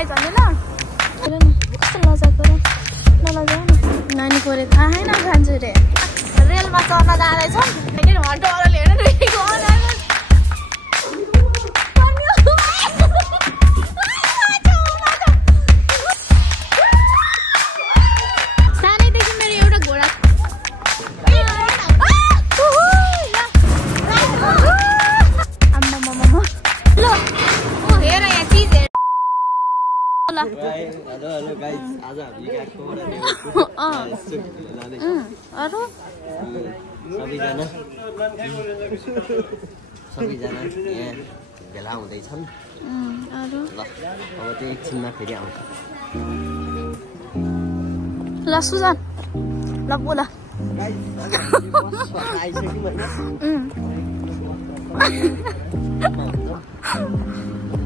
Guys भन्नु ल कस्तो मजाको र नलजाऊ न नानी कोरे थाहा छैन खान्छु रे रेलमा चढ्न जाँदैछौँ हैन डरले हेर रेको सानैदेखि मेरो एउटा घोडा Hello guys, आज हामी गएको अरु सबैजना यहाँ भेला हुँदैछन् अरु ल अब त्यो एकछिनमा फेरि आउँछ ल सुजन ल बोला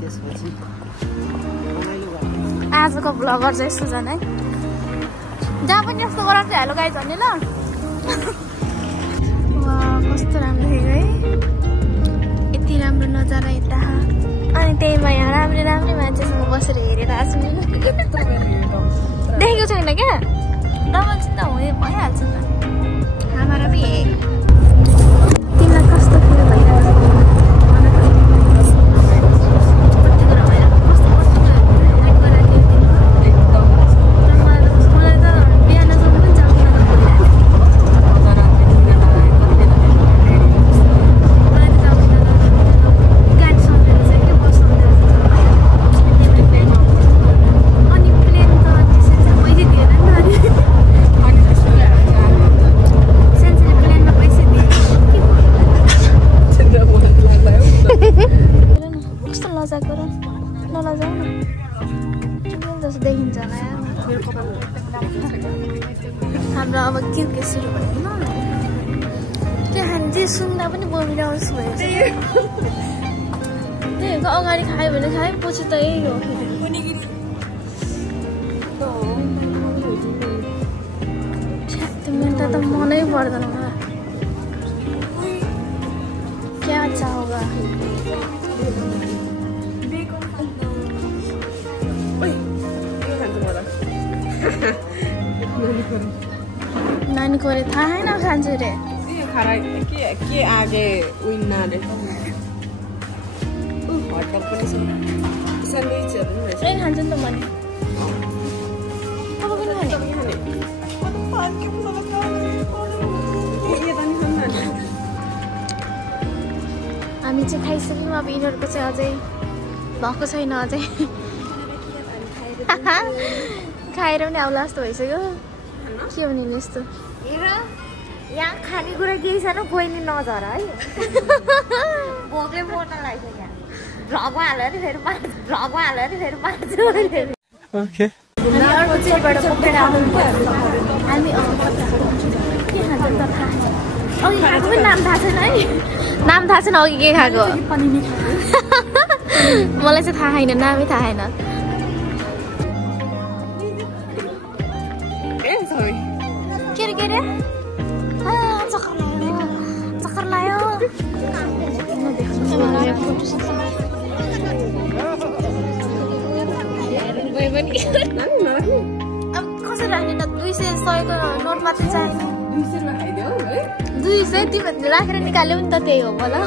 त्यसपछि आजको ब्लगर चाहिँ सुजन है जहाँ पनि यस्तो गराउँछ हेलो गाइज भन्ने ल कस्तो राम्रो देखेको है यति राम्रो नजारा यता अनि त्यहीमा यहाँ राम्रै राम्रै मान्छेसँग बसेर हेरेर आएको देखेको छैन क्या डबल चिन्ता हुँदै भइहाल्छ नि हाम्रो पनि तिमीलाई कस्तो फिल भइरहेको नलजाऊ न जस्तो देखिन्छ होला हाम्रो अब के सुरु भयो न त्यो खान्छ सुन्दा पनि बमिलो आउँछ भयो त्यहीको अगाडि खायो भने खायो पछि त यही हो त्यो मिन्टा त मनै पर्दैन मलाई क्या अच्छा होगा नानी कोरे थाहा छैन खान्छु रे के आगे उइनाले होटल पनि छ स्यान्डविचहरु पनि रहेछ खान्छ नि त मैले अब पनि खाने हामी चाहिँ खाइसक्यौँ अब यिनीहरूको चाहिँ अझै भएको छैन अझै खाएर पनि आउला जस्तो भइसक्यो के भने यस्तो हेर यहाँ खानेकुरा केही छैन कोही नि नझर है भोकले मर्न लागिसक्यो भ्लगमा हालेर फेरि पार्छु ओके हामी अर्को चिजबाट पक्रेर आउनु पर्छ हामी के खान्छ त थाहा छैन अघि खाएको पनि नाम थाहा छैन है नाम थाहा छैन अघि के खाएको मलाई चाहिँ थाहा छैन नामै थाहा छैन के रे चक्कर लाग्यो अब कसरी राख्ने त 200 100 को नोट मात्रै चाहिन्छ 200 तिमीले राखेर निकाल्यो नि त त्यही हो होला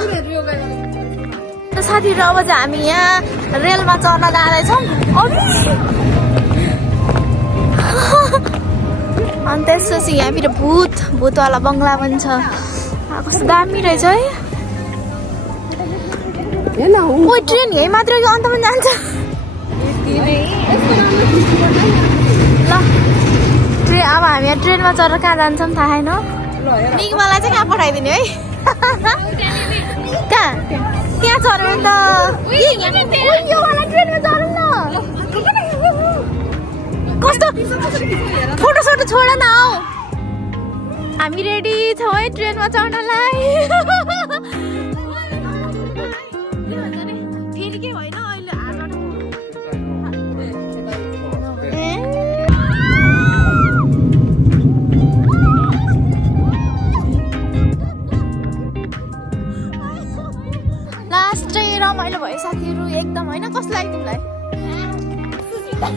साथीहरु अब चाहिँ हामी यहाँ रेलमा चढ्न जाँदैछौँ अनि त्यसपछि यहाँ फेरि भूतवाला बङ्गला पनि छ कस्तो दामी रहेछ है ओ ट्रेन यही मात्र यो अन्तमा जान्छ ल ट्रेन अब हामी यहाँ ट्रेनमा चढेर कहाँ जान्छौँ थाहा छैन निगमालाई चाहिँ कहाँ पठाइदिने है कहाँ त्यहाँ चढ्यो भने त यो वाला ट्रेनमा चढौँ न कस्तो फोटो सोटो छोड न आऊ हामी रेडी छौँ है ट्रेनमा चढ्नलाई फेरि के होइन अहिले लास्ट चाहिँ रमाइलो भयो साथीहरू एकदम होइन कस्तो लाग्यो तिमीलाई तर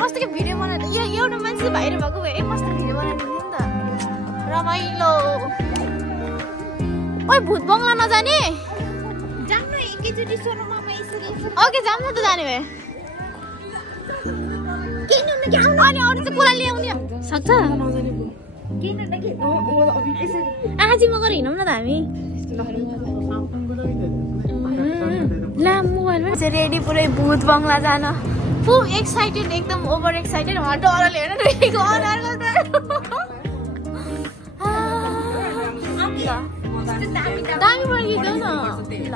कस्तो के भिडियो बनाएर एउटा मान्छे भाइरल भएको भए कस्तो भिडियो बनाइदिन्थ्यो नि त रमाइलो ओइ भूत बङ्गला नजाने जान्न एकैचोटि सोनामामा यसरी ओके जाम न त जाने भए अनि अरू चाहिँ कुरा ल्याउने सक्छ आज म गएर हिँडौँ न त हामी ला मोबाइलमा चाहिँ रेडी पुरै भूत बङ्गला जान फुल एक्साइटेड एकदम ओभर एक्साइटेड उहाँ डरले हेर्न रेडीको अनुहारको दामी बनिदियो न ल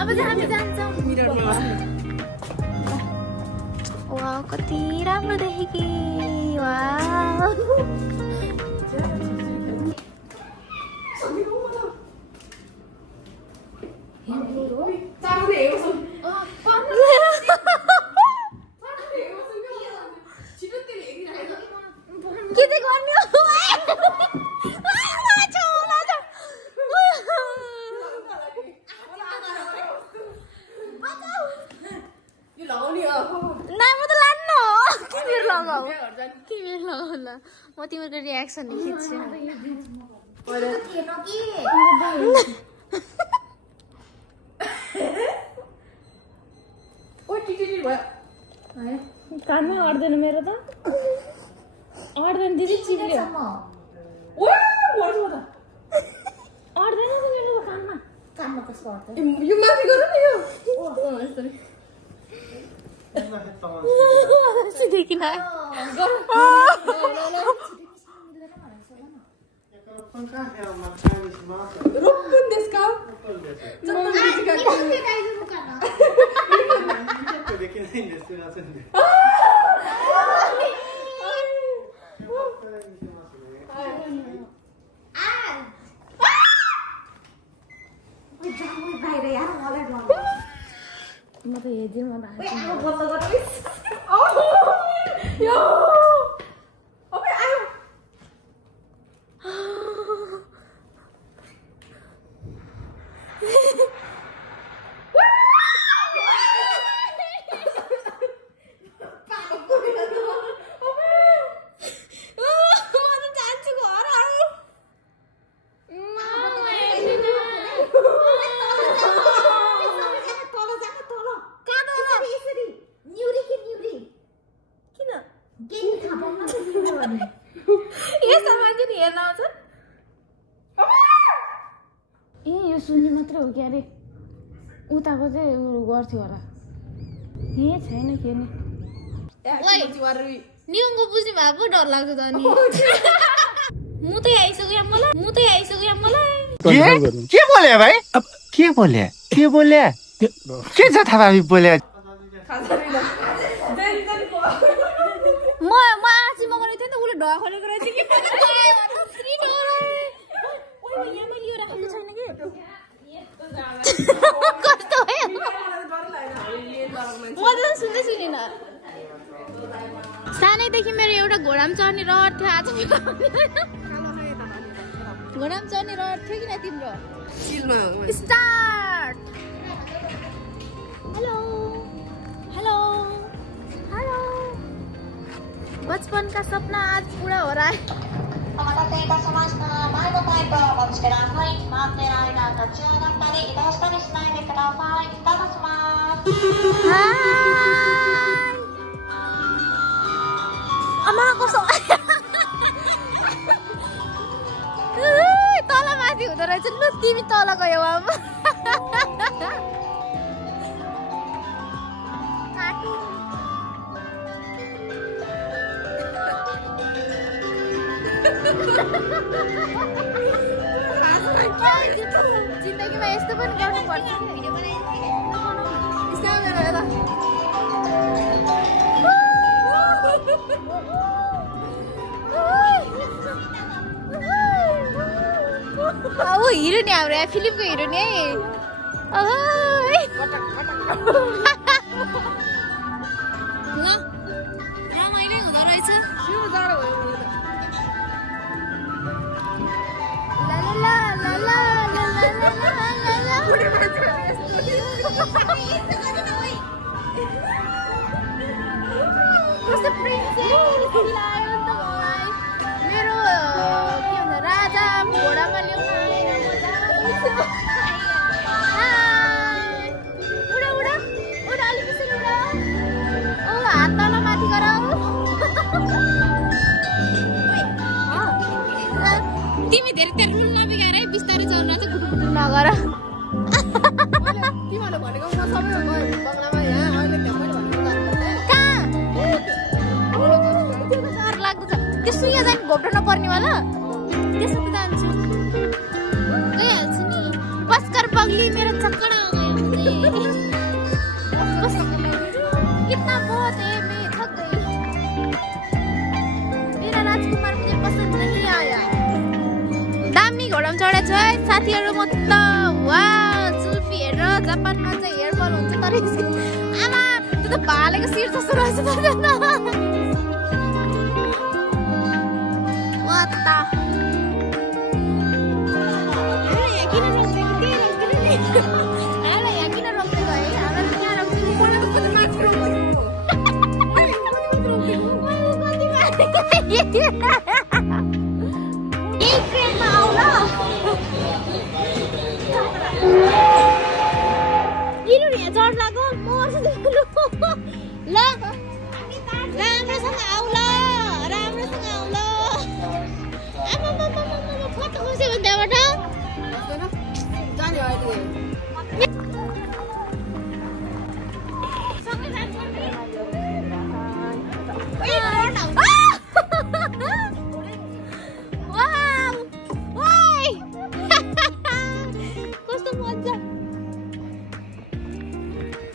अब चाहिँ हामी जान्छौँ वाउ कति राम्रो देखेँ कि वाउ के चाहिँ गर्नु म तिम्रो रियाक्सन खिच्छु कानमा अट्दैन मेरो त अट्दैन दिदी चिप्ल्यो अट्दैन त मेरो कानमा कानमा कस्तो अट्दैन यो माथि गरौँ न यो देखिन रोपन देसका म त हेर्दै म यो सुन्ने मात्र हो क्या अरे उताको चाहिँ गर्थ्यो होला ए छैन के नि नियमको बुझ्ने भए पो डर लाग्छ त अनि म त आइसक्यो मलाई के बोले भाइ अब के बोले के छ थाहा बोले म आछि मगाउने थिएँ नि त उसले ढवा खोलेको रहेछ कि कस्तो भयो म त सुन्दै सुनिन सानैदेखि मेरो एउटा घोडामा चढ्ने रहर थियो आज घोडामा चढ्ने रहर थियो कि न तिम्रो स्टार्ट हेलो हेलो हेलो बचपन का सपना आज पूरा हो रहा है अम्मा कस्तो तल माथि हुँदो रहेछ लु तिमी तल गयौ आमा जिन्दगीमा यस्तो पनि गर्नु पर्छ भिडियो अब हिरो नि हाम्रो फिल्मको हिरो नि है रमाइलो हुँदो रहेछ कस्तो प्रिन्सेस ल्यायो नि त मलाई मेरो के भन्छ राजा घोडामा ल्याउन उडा उडा उडा अलिक यसरी उडा औ हात तल माथि गर तिमी धेरै रुल नबिगाएर है बिस्तारै चढ्न चाहिँ गुटुगुटु नगर तिमीले भनेको म सबै बङ्गलामा यहाँ अहिले मैले भनेको डर लाग्दो छ त्यो सुइया जाने घोप्टो नपर्नेवाला त्यसो त जान्छु गइहाल्छु नि बस्कर पगली मेरो चक्कर आ गयो कितना बहुत है मैं थक गई मेरा राजकुमार मुझे पसंद नहीं आया दामी घोडामा चढेको छु है साथीहरु म त वाउ जुल्फी हेर जापानमा चाहिँ हेयर फल हुन्छ तर आमा त्यो त भालेको शिर जस्तो रहेछ त वाता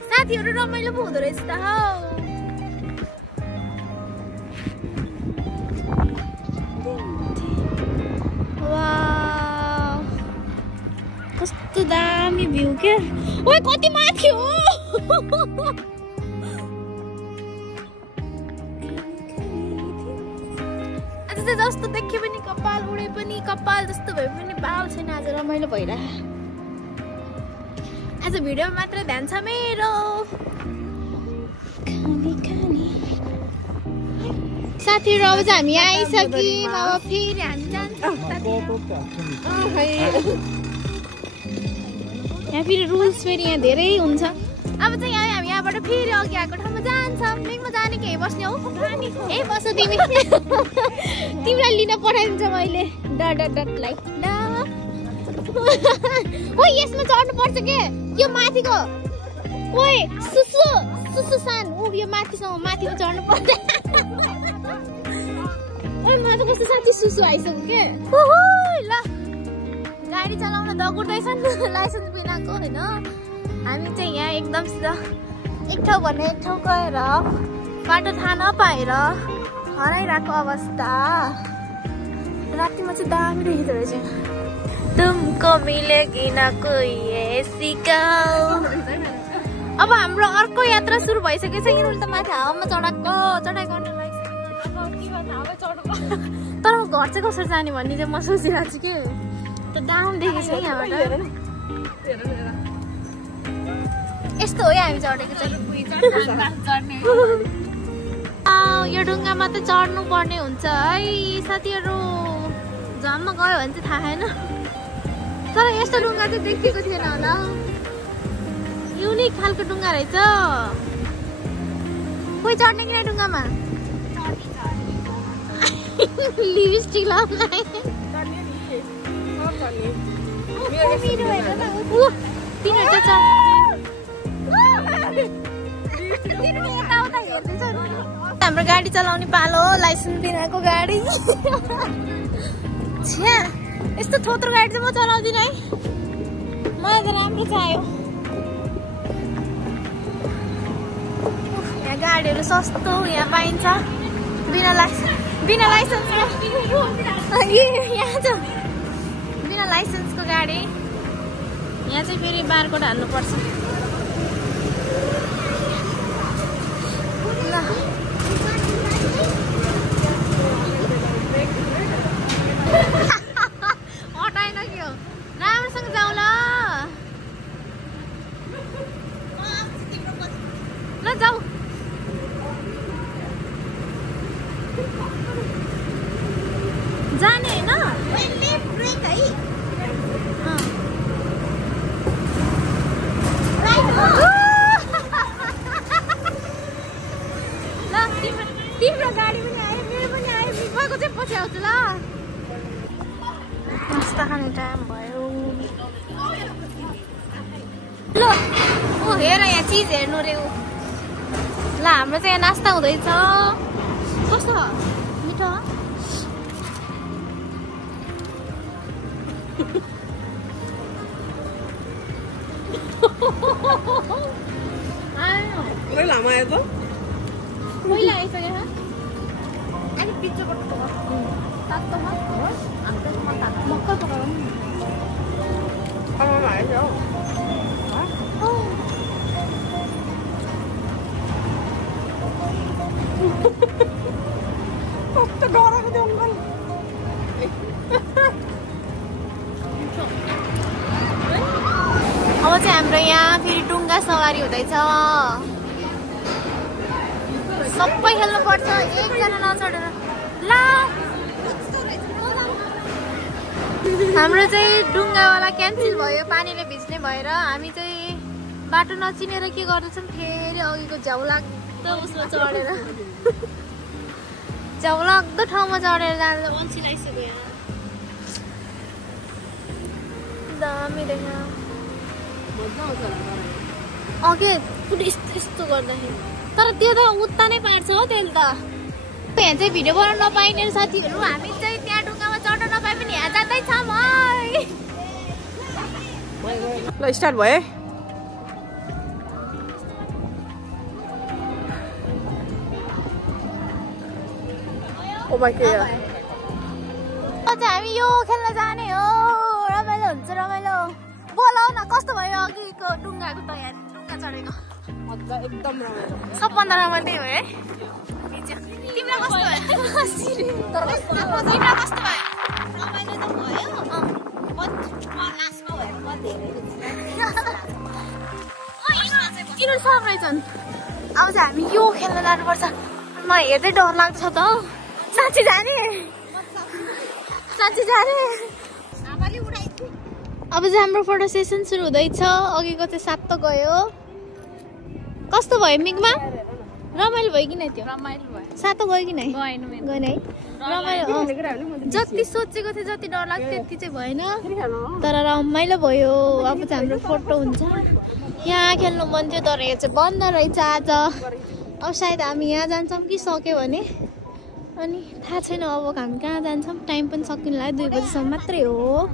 साथीहरु रमाइलो पो हुँदो रहेछ त हौ वाउ कस्तो दामी भ्यू के ओइ कति माथि हो आज त जस्तो देखे पनि कपाल उडे पनि कपाल जस्तो भए पनि बाल छैन आज रमाइलो भइरा आज भिडियो मात्र ध्यान छ मेरो साथीहरु अब चाहिँ हामी आइसक्यौँ अब फेरि हामी जान्छौँ यहाँ फेरि रुल्स फेरि यहाँ धेरै हुन्छ अब चाहिँ हामी यहाँबाट फेरि अघि आएको ठाउँमा जान्छौँ मेघमा जाने कि बस्ने हौ ए बस तिमी तिमीलाई लिन पठाइदिन्छ मैले डटलाई ओइ यसमा चढ्नु पर्छ के यो माथिको ओइ सुसु सान उ यो माथिसम्म माथिमा चढ्नु पर्छ ओइ म त कस्तो साँच्चै सुसु आइसक्यो के ल गाडी चलाउन दगुर्दैछन् लाइसेन्स बिनाको होइन हामी चाहिँ यहाँ एकदम सिधा एक ठाउँ भन्ने एक ठाउँ गएर बाटो थाहा नपाएर हराइरहेको अवस्था रातिमा चाहिँ दामी देखिँदो रहेछ तुमको मिलेगी ना कोई ऐसी गाउँ अब हाम्रो अर्को यात्रा सुरु भइसकेछ यिनीहरूले त माथि हावामा चढाइ गर्नु तर घर चाहिँ कसरी जाने भन्ने चाहिँ म सोचिरहेको छु कि त्यो दाम देखेको छ यहाँबाट यस्तो हो हामी चढेको चाहिँ यो ढुङ्गामा त चढ्नु पर्ने हुन्छ है साथीहरू झम्म गयो भने चाहिँ थाहा छैन तर यस्तो ढुङ्गा चाहिँ देखेको थिएन होला युनिक खालको ढुङ्गा रहेछ कोही चढ्ने कि ढुङ्गामा लिपस्टिक लगाउन हाम्रो गाडी चलाउने पालो लाइसेन्स बिनाको गाडी यस्तो थोत्रो गाडी चाहिँ म चलाउँदिनँ है मलाई त राम्रो चाहियो यहाँ गाडीहरू सस्तो यहाँ पाइन्छ बिना लाइसेन्स यहाँ छ बिना लाइसेन्सको गाडी यहाँ चाहिँ फेरि बारकोड हाल्नुपर्छ ल हटाएन कि हो राम्रोसँग जाऊ ल ल हेर यहाँ चिज हेर्नु रे। ल हाम्रो चाहिँ यहाँ नास्ता हुँदैछ। कस्तो मिठो पुरै लामो आयो त पहिला आइसक्यो अलिक पिच्चोबाट तातोमा मक्का पकाउनु आमामा आएछ हौ कस्तो डराएको थियो अङ्कल अब चाहिँ हाम्रो यहाँ फेरि डुङ्गा सवारी हुँदैछ। सबै खेल्नु पर्छ एकजना नचढेर। ल हाम्रो चाहिँ डुङ्गावाला क्यान्सल भयो पानीले भिज्ने भएर। हामी चाहिँ बाटो नचिनेर के गर्दैछौँ फेरि अघिको झ्याउलाग्दो उसमा चढेर झ्याउलाग्दो ठाउँमा चढेर जाँदा अल्छी लागिसक्यो यहाँ। दामी देख्न अघि यस्तो गर्दाखेरि तर त्यो त उता नै पार्छ हो त्यसले त। यहाँ चाहिँ भिडियो बनाउन नपाइने साथीहरू हामी चाहिँ त्यहाँ ढुङ्गामा चढ्न नपाए पनि यहाँ जाँदैछौँ है। ल स्टार्ट भयो ओ माय गॉड हामी यो खेल्न जाने हो। रमाइलो हुन्छ रमाइलो। बोलाउ न कस्तो भयो अघिको डुङ्गाको त यहाँ डुङ्गा चढेको मजा एकदम रमाइलो सबभन्दा रमाइलो त्यही भयो है। तिमीलाई कस्तो भयो? तिमीलाई कस्तो भयो? रमाइलो त भयो लास्टमा भएर म धेरै तिनीहरू सब रहेछन्। अब चाहिँ हामी यो खेल्न जानुपर्छ। म हेर्दै डर लाग्छ त साँच्ची जाने साँच्ची जाने। अब चाहिँ हाम्रो फोटो सेसन सुरु हुँदैछ। अघिको चाहिँ 7 त गयो। कस्तो भयो मिगमा? रमाइलो भयो कि नै? त्यो रमाइलो भयो 7 गयो कि नै? गएन है रमाइलो। जति सोचेको थियो जति डर लाग्थ्यो त्यति चाहिँ भएन तर रमाइलो भयो। अब चाहिँ हाम्रो फोटो हुन्छ। यहाँ खेल्नु मन थियो तर यो चाहिँ बन्द रहेछ आज। अब सायद हामी यहाँ जान्छौँ कि सक्यो भने अनि थाहा छैन अब हामी कहाँ जान्छौँ। टाइम पनि सकिनु लाग्यो 2 बजीसम्म मात्रै हो।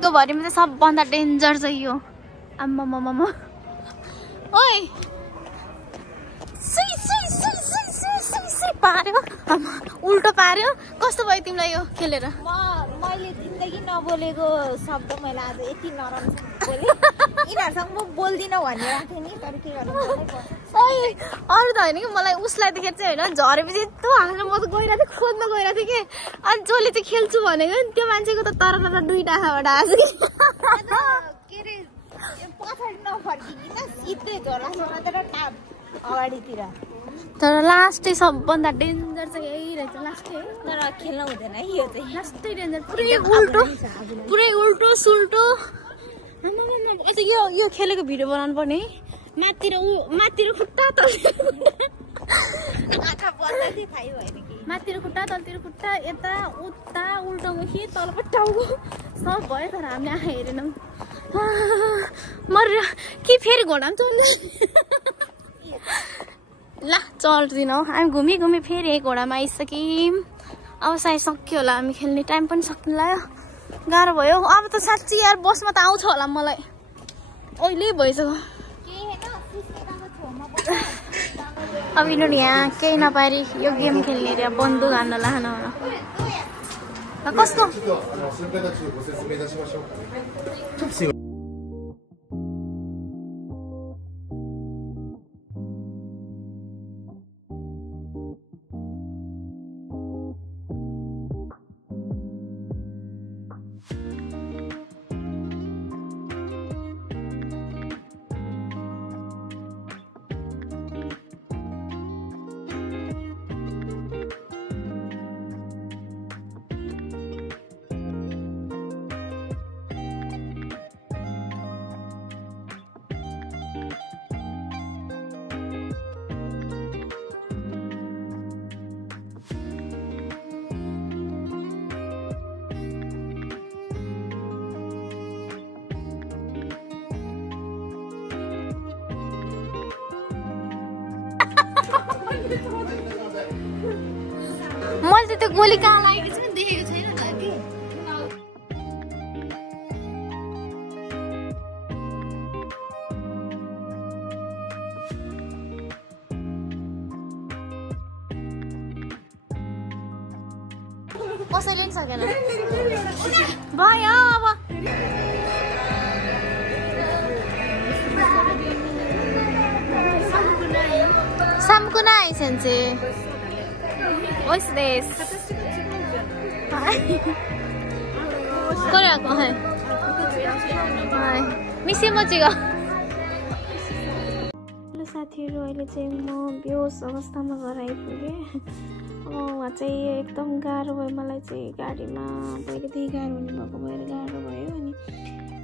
त्यो भरिमा चाहिँ सबभन्दा डेन्जर चाहिँ यो आम्मामामा ओइ पार्यो उल्टो पार्यो। कस्तो भयो तिमीलाई यो खेलेर? मैले जिन्दगी नबोलेको शब्द मैले आज यति नराम्रो बोलेँ। यिनीहरूसँग म बोल्दिनँ भनेर थिएँ नि तर के गर्नु अरू त होइन कि मलाई उसलाई देखेर चाहिँ होइन झरेपछि यस्तो हाँसेर म त गइरहेको थिएँ खोज्न गइरहेको थिएँ कि अनि जसले चाहिँ खेल्छु भनेको नि त्यो मान्छेको त तर 2 आँखाबाट आएको के अरे पछाडि नफर्किकन सिधै झोलासँग टाप अगाडितिर। तर लास्टै सबभन्दा डेन्जर चाहिँ यही रहेछ लास्टै। तर खेल्न हुँदैन है यो चाहिँ लास्टै डेन्जर पुरै उल्टो सुल्टो। यस्तो यो खेलेको भिडियो बनाउनु पर्ने है। माथितिर खुट्टा माथितिर खुट्टा तलतिर खुट्टा यता उता उल्टाउमुखी तलपट्टि टाउको सब भयो तर हामीले आँखा हेरेनौँ। मरेर कि फेरि घोडामा चल्नु ल चल्दिनँ। हामी घुमी घुमी फेरि घोडामा आइसक्यौँ। अब सायद सक्यो होला हामी खेल्ने टाइम पनि सक्नु लाग्यो। गाह्रो भयो अब त साँच्ची यार बसमा त आउँछ होला मलाई अहिले भइसक्यो। अब यिनीहरू यहाँ केही नपारी यो गेम खेल्ने रे बन्दुक हान्न लान कस्तो मैले त्यो गोली कहाँ लागेको छ देखेको छैन त कि कसैले पनि सकेन भयो अब Samkuna sense. What's this? Korea ko hai. Hai. Misi mo chiga. Hello साथीहरु अहिले चाहिँ म बेहोस अवस्थामा घर आइपुगे वहाँ चाहिँ एकदम गाह्रो भयो मलाई चाहिँ गाडीमा पहिलेदेखि गाह्रो हुने भएको भएर गाह्रो भयो अनि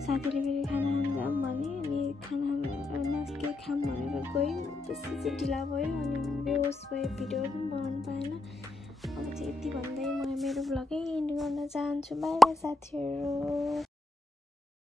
साथीले फेरि खाना खान जाऊँ भने अनि खाना के खाऊँ भनेर गयौँ त्यसपछि चाहिँ ढिला भयो अनि बेहोस भयो भिडियोहरू पनि बनाउनु पाएन अब चाहिँ यति भन्दै म मेरो भ्लगै एन्ड गर्न चाहन्छु बाइ बाइ साथीहरु